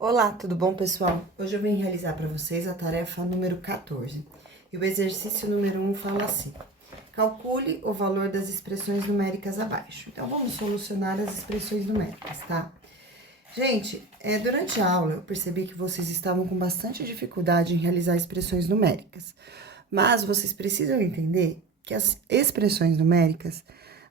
Olá, tudo bom, pessoal? Hoje eu vim realizar para vocês a tarefa número 14. E o exercício número 1 fala assim: calcule o valor das expressões numéricas abaixo. Então, vamos solucionar as expressões numéricas, tá? Gente, durante a aula eu percebi que vocês estavam com bastante dificuldade em realizar expressões numéricas. Mas vocês precisam entender que as expressões numéricas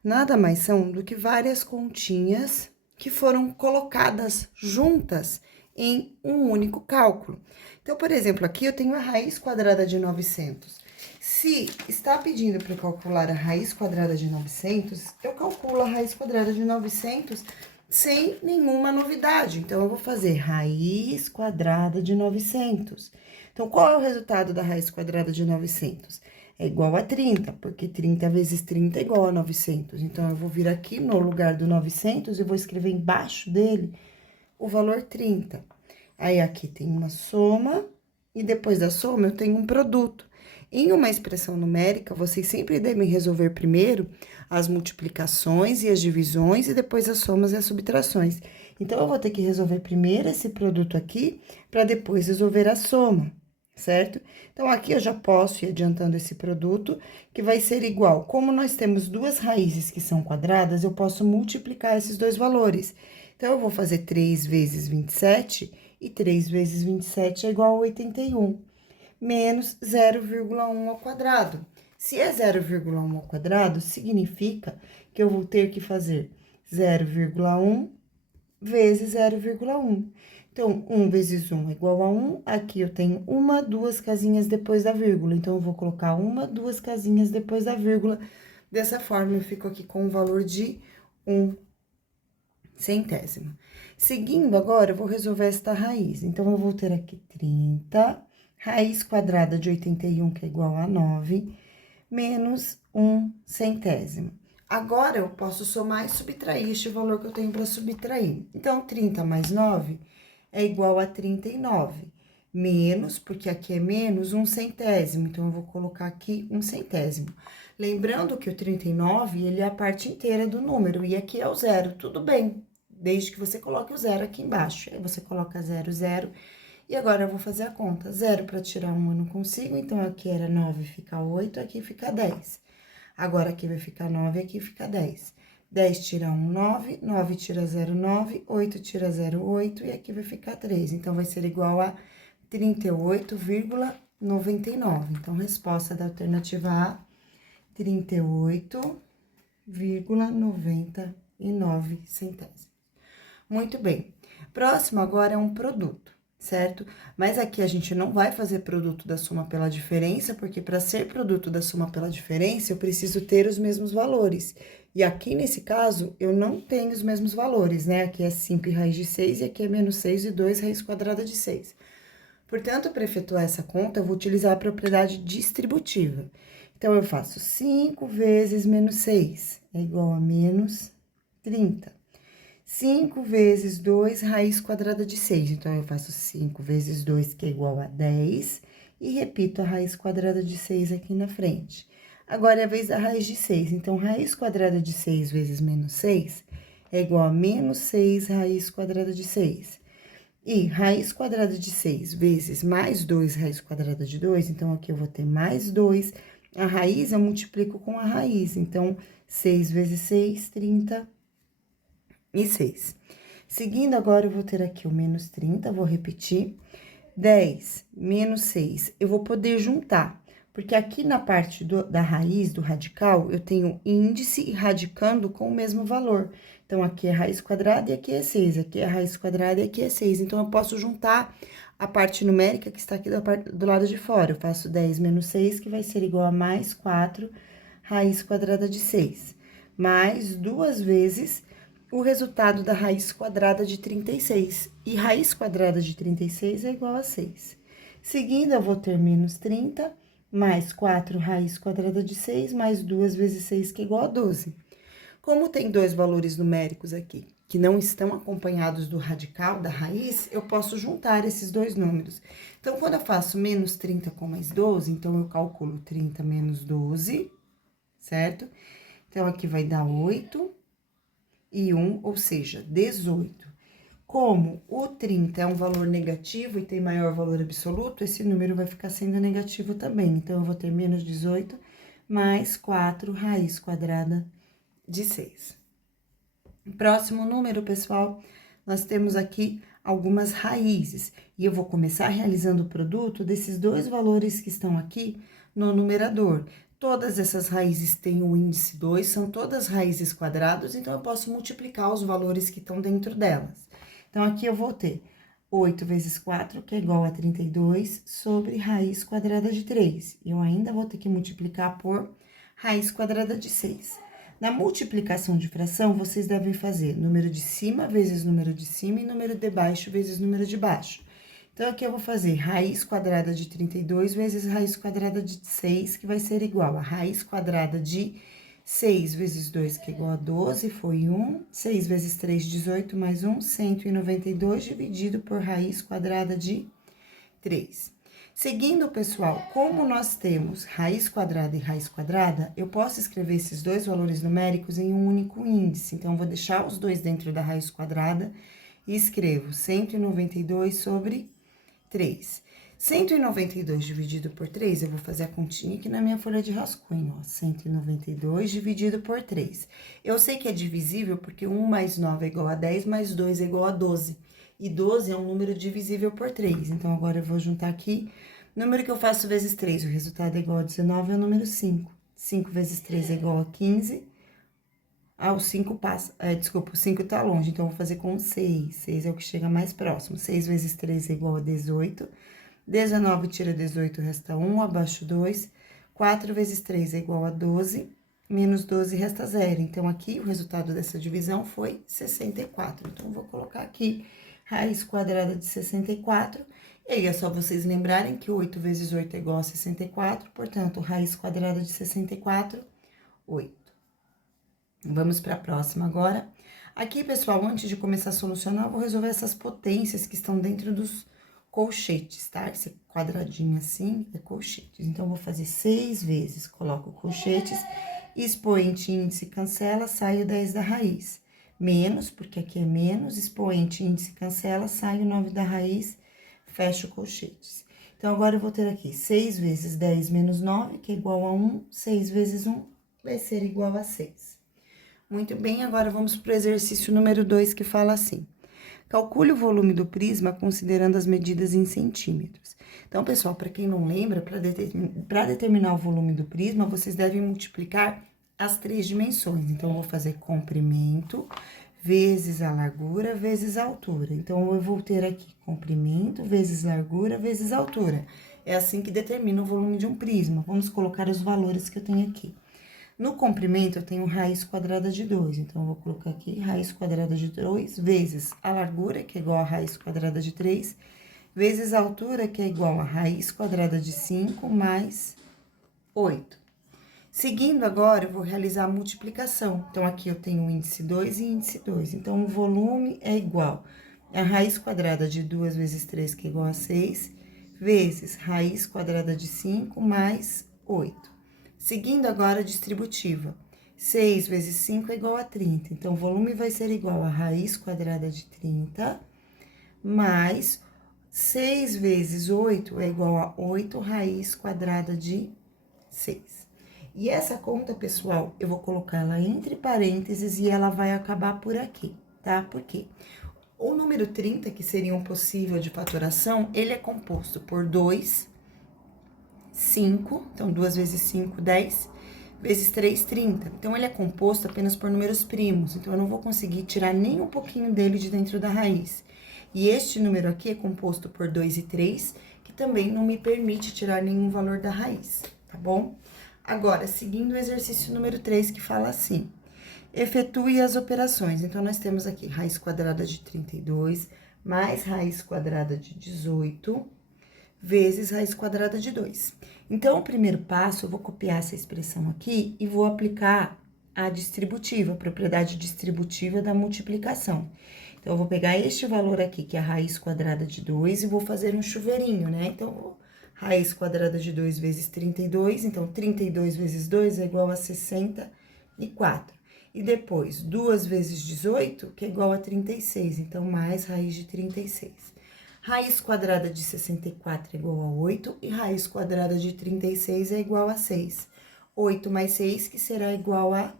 nada mais são do que várias continhas que foram colocadas juntas em um único cálculo. Então, por exemplo, aqui eu tenho a raiz quadrada de 900. Se está pedindo para eu calcular a raiz quadrada de 900, eu calculo a raiz quadrada de 900 sem nenhuma novidade. Então, eu vou fazer raiz quadrada de 900. Então, qual é o resultado da raiz quadrada de 900? É igual a 30, porque 30 vezes 30 é igual a 900. Então, eu vou vir aqui no lugar do 900 e vou escrever embaixo dele o valor 30. Aí, aqui tem uma soma, e depois da soma eu tenho um produto. Em uma expressão numérica, vocês sempre devem resolver primeiro as multiplicações e as divisões, e depois as somas e as subtrações. Então, eu vou ter que resolver primeiro esse produto aqui, para depois resolver a soma, certo? Então, aqui eu já posso ir adiantando esse produto, que vai ser igual. Como nós temos duas raízes que são quadradas, eu posso multiplicar esses dois valores. Então, eu vou fazer 3 vezes 27, e 3 vezes 27 é igual a 81, menos 0,1 ao quadrado. Se é 0,1 ao quadrado, significa que eu vou ter que fazer 0,1 vezes 0,1. Então, 1 vezes 1 é igual a 1. Aqui eu tenho uma, duas casinhas depois da vírgula. Então, eu vou colocar uma, duas casinhas depois da vírgula. Dessa forma, eu fico aqui com o valor de 1 centésimo. Seguindo agora, eu vou resolver esta raiz. Então, eu vou ter aqui 30, raiz quadrada de 81, que é igual a 9, menos 1 centésimo. Agora, eu posso somar e subtrair este valor que eu tenho para subtrair. Então, 30 mais 9 é igual a 39. Menos, porque aqui é menos 1 centésimo. Então, eu vou colocar aqui 1 centésimo. Lembrando que o 39, ele é a parte inteira do número, e aqui é o zero. Tudo bem, desde que você coloque o zero aqui embaixo. Aí, você coloca 0, 0. E agora, eu vou fazer a conta. 0 para tirar 1 eu não consigo, então aqui era 9, fica 8, aqui fica 10. Agora, aqui vai ficar 9, aqui fica 10. 10 tira 1, 9, 9 tira 0, 9, 8 tira 0, 8, e aqui vai ficar 3. Então, vai ser igual a 38,99. Então, resposta da alternativa A, 38,99 centésimos. Muito bem. Próximo agora é um produto, certo? Mas aqui a gente não vai fazer produto da soma pela diferença, porque para ser produto da soma pela diferença, eu preciso ter os mesmos valores. E aqui, nesse caso, eu não tenho os mesmos valores, né? Aqui é 5 e raiz de 6, e aqui é menos 6 e 2 raiz quadrada de 6. Portanto, para efetuar essa conta, eu vou utilizar a propriedade distributiva. Então, eu faço 5 vezes menos 6 é igual a menos 30. 5 vezes 2, raiz quadrada de 6. Então, eu faço 5 vezes 2, que é igual a 10, e repito a raiz quadrada de 6 aqui na frente. Agora, é a vez da raiz de 6. Então, raiz quadrada de 6 vezes menos 6 é igual a menos 6 raiz quadrada de 6. E raiz quadrada de 6 vezes mais 2 raiz quadrada de 2, então, aqui eu vou ter mais 2. A raiz eu multiplico com a raiz, então, 6 vezes 6, 36. Seguindo agora, eu vou ter aqui o menos 30, vou repetir. 10 menos 6, eu vou poder juntar, porque aqui na parte da raiz, do radical, eu tenho índice e radicando com o mesmo valor. Então, aqui é raiz quadrada e aqui é 6, aqui é raiz quadrada e aqui é 6. Então, eu posso juntar a parte numérica que está aqui do lado de fora. Eu faço 10 menos 6, que vai ser igual a mais 4 raiz quadrada de 6, mais 2 vezes o resultado da raiz quadrada de 36. E raiz quadrada de 36 é igual a 6. Seguindo, eu vou ter menos 30, mais 4 raiz quadrada de 6, mais 2 vezes 6, que é igual a 12. Como tem dois valores numéricos aqui, que não estão acompanhados do radical, da raiz, eu posso juntar esses dois números. Então, quando eu faço menos 30 com mais 12, então, eu calculo 30 menos 12, certo? Então, aqui vai dar 8 e 1, ou seja, 18. Como o 30 é um valor negativo e tem maior valor absoluto, esse número vai ficar sendo negativo também. Então, eu vou ter menos 18 mais 4 raiz quadrada de 6. Próximo número, pessoal, nós temos aqui algumas raízes. E eu vou começar realizando o produto desses dois valores que estão aqui no numerador. Todas essas raízes têm o índice 2, são todas raízes quadradas, então eu posso multiplicar os valores que estão dentro delas. Então, aqui eu vou ter 8 vezes 4, que é igual a 32, sobre raiz quadrada de 3. Eu ainda vou ter que multiplicar por raiz quadrada de 6. Na multiplicação de fração, vocês devem fazer número de cima vezes número de cima e número de baixo vezes número de baixo. Então, aqui eu vou fazer raiz quadrada de 32 vezes raiz quadrada de 6, que vai ser igual a raiz quadrada de 6 vezes 2, que é igual a 12, foi 1. 6 vezes 3, 18, mais 1, 192, dividido por raiz quadrada de 3. Seguindo, pessoal, como nós temos raiz quadrada e raiz quadrada, eu posso escrever esses dois valores numéricos em um único índice. Então, eu vou deixar os dois dentro da raiz quadrada e escrevo 192 sobre 3. 192 dividido por 3, eu vou fazer a continha aqui na minha folha de rascunho, ó. 192 dividido por 3. Eu sei que é divisível porque 1 mais 9 é igual a 10, mais 2 é igual a 12. E 12 é um número divisível por 3. Então, agora eu vou juntar aqui. Número que eu faço vezes 3, o resultado é igual a 19, é o número 5. 5 vezes 3 é igual a 15. Ah, o 5 passa, desculpa, o 5 tá longe, então eu vou fazer com 6. 6 é o que chega mais próximo. 6 vezes 3 é igual a 18. 19 tira 18, resta 1, abaixo 2. 4 vezes 3 é igual a 12, menos 12 resta 0. Então, aqui, o resultado dessa divisão foi 64. Então, eu vou colocar aqui raiz quadrada de 64. E aí, é só vocês lembrarem que 8 vezes 8 é igual a 64, portanto, raiz quadrada de 64, 8. Vamos para a próxima agora. Aqui, pessoal, antes de começar a solucionar, eu vou resolver essas potências que estão dentro dos colchetes, tá? Esse quadradinho assim é colchetes. Então, eu vou fazer 6 vezes, coloco colchetes, expoente, índice, cancela, sai o 10 da raiz. Menos, porque aqui é menos, expoente, índice, cancela, sai o 9 da raiz, fecho colchetes. Então, agora eu vou ter aqui 6 vezes 10 menos 9, que é igual a 1, 6 vezes 1 vai ser igual a 6. Muito bem, agora vamos para o exercício número 2, que fala assim. Calcule o volume do prisma considerando as medidas em centímetros. Então, pessoal, para quem não lembra, para determinar o volume do prisma, vocês devem multiplicar as 3 dimensões. Então, eu vou fazer comprimento vezes a largura vezes a altura. Então, eu vou ter aqui comprimento vezes largura vezes altura. É assim que determina o volume de um prisma. Vamos colocar os valores que eu tenho aqui. No comprimento, eu tenho raiz quadrada de 2, então, eu vou colocar aqui raiz quadrada de 2 vezes a largura, que é igual a raiz quadrada de 3, vezes a altura, que é igual a raiz quadrada de 5 mais 8. Seguindo agora, eu vou realizar a multiplicação. Então, aqui eu tenho o índice 2 e índice 2. Então, o volume é igual a raiz quadrada de 2 vezes 3, que é igual a 6, vezes raiz quadrada de 5 mais 8. Seguindo agora a distributiva, 6 vezes 5 é igual a 30. Então, o volume vai ser igual a raiz quadrada de 30, mais 6 vezes 8 é igual a 8 raiz quadrada de 6. E essa conta, pessoal, eu vou colocar ela entre parênteses e ela vai acabar por aqui, tá? Por quê? O número 30, que seria um possível de fatoração, ele é composto por 2, 5, então 2 vezes 5, 10, vezes 3, 30. Então, ele é composto apenas por números primos, então eu não vou conseguir tirar nem um pouquinho dele de dentro da raiz. E este número aqui é composto por 2 e 3, que também não me permite tirar nenhum valor da raiz, tá bom? Agora, seguindo o exercício número 3, que fala assim: efetue as operações. Então, nós temos aqui raiz quadrada de 32, mais raiz quadrada de 18, vezes raiz quadrada de 2. Então, o primeiro passo, eu vou copiar essa expressão aqui e vou aplicar a distributiva, a propriedade distributiva da multiplicação. Então, eu vou pegar este valor aqui, que é a raiz quadrada de 2, e vou fazer um chuveirinho, né? Então, raiz quadrada de 2 vezes 32, então, 32 vezes 2 é igual a 64. E depois, 2 vezes 18, que é igual a 36. Então, mais raiz de 36. Raiz quadrada de 64 é igual a 8. E raiz quadrada de 36 é igual a 6. 8 mais 6, que será igual a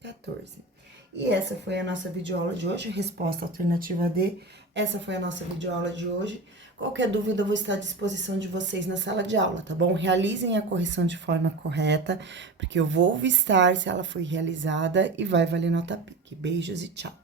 14. E essa foi a nossa videoaula de hoje, resposta alternativa D. Essa foi a nossa videoaula de hoje. Qualquer dúvida, eu vou estar à disposição de vocês na sala de aula, tá bom? Realizem a correção de forma correta, porque eu vou vistar se ela foi realizada e vai valer nota PIC. Beijos e tchau!